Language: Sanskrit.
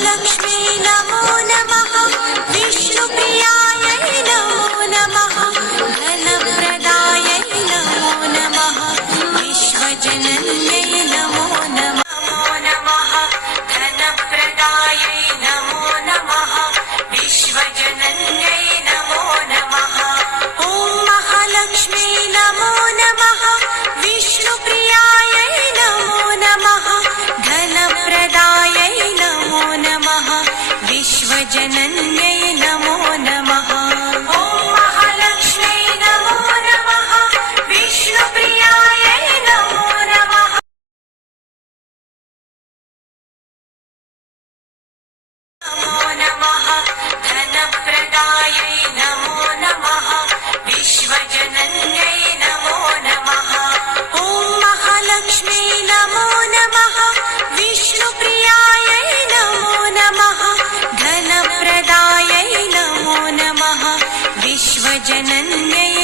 महालक्ष्मी नमो नमः। विष्णुप्रियायै नमो नमः। धनप्रदायै नमो नमः। विश्वजनन्यै नमो नमः। धनप्रदायै नमो नमः। विश्वजनन्यै नमो नमः। ॐ महालक्ष्मी नमो नमः। विष्णुप्रियायै नमो नमः। धनप्रदायै नमो नमः। विश्वजनन्यै नमो नमः। ॐ महालक्ष्मी नमो नमः। विष्णुप्रियायै नमो नमः। नमो नमः। धनप्रदायै नमो नमः। विश्वजनन्यै नमो नमः। ॐ महालक्ष्मी नमो नमः। विष्णुप्रियायै नमो नमः। धनप्रदायै नमो नमः। विश्वजनन्यै